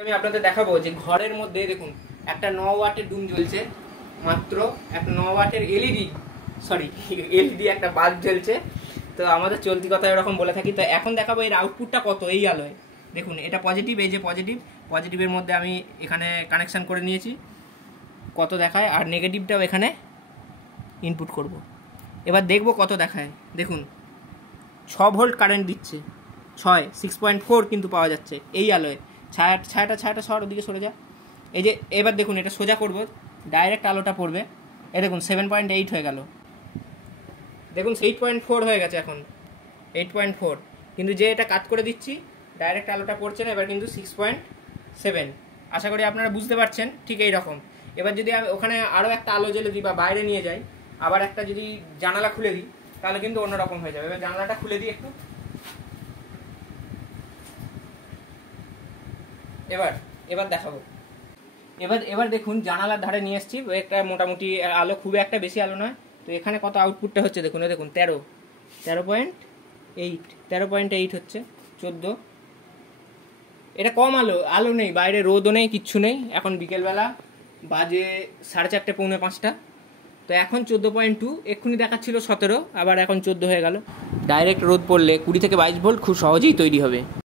আমি আপনাদের দেখাবো যে ঘরের মধ্যে দেখুন একটা 9 ওয়াটের ডুম জ্বলছে, মাত্র একটা 9 ওয়াটের এলইডি একটা বাল্ব জ্বলছে। তো আমাদের চলতি কথা এরকম বলে থাকি। তো এখন দেখাবো এর আউটপুটটা কত এই আলোয়। দেখুন এটা পজিটিভ, এই যে পজিটিভের মধ্যে আমি এখানে কানেকশান করে নিয়েছি, কত দেখায়, আর নেগেটিভটাও এখানে ইনপুট করব। এবার দেখব কত দেখায়। দেখুন 6 ভোল্ট কারেন্ট দিচ্ছে, 6.4 কিন্তু পাওয়া যাচ্ছে এই আলোয়। ছায়াটা সর, ওদিকে সরে যা। এই যে এবার দেখুন এটা সোজা করব, ডাইরেক্ট আলোটা পড়বে। এ দেখুন 7.8 হয়ে গেল, দেখুন 8.4 হয়ে গেছে এখন, 8.4। কিন্তু যে এটা কাট করে দিচ্ছি ডাইরেক্ট আলোটা পড়ছে না, এবার কিন্তু 6.7। আশা করি আপনারা বুঝতে পারছেন। ঠিক এই রকম। এবার যদি আমি ওখানে আরও একটা আলো জ্বেলে দিই বা বাইরে নিয়ে যাই, আবার একটা যদি জানালা খুলে দিই, তাহলে কিন্তু অন্যরকম হয়ে যাবে। এবার জানালাটা খুলে দিই একটু। এবার দেখাবো। এবার দেখুন জানালার ধারে নিয়ে এসেছি, একটা মোটামুটি আলো, খুব একটা বেশি আলো নয়। তো এখানে কত আউটপুটটা হচ্ছে দেখুন, দেখুন 13.8 হচ্ছে, 14। এটা কম আলো নেই, বাইরে রোদও নেই, কিচ্ছু নেই। এখন বিকেলবেলা বাজে 4:30 পৌনে 5টা। তো এখন 14.2, এক্ষুনি দেখাচ্ছিল 17, আবার এখন 14 হয়ে গেল। ডাইরেক্ট রোদ পড়লে 20 থেকে 22 ভোল্ট খুব সহজেই তৈরি হবে।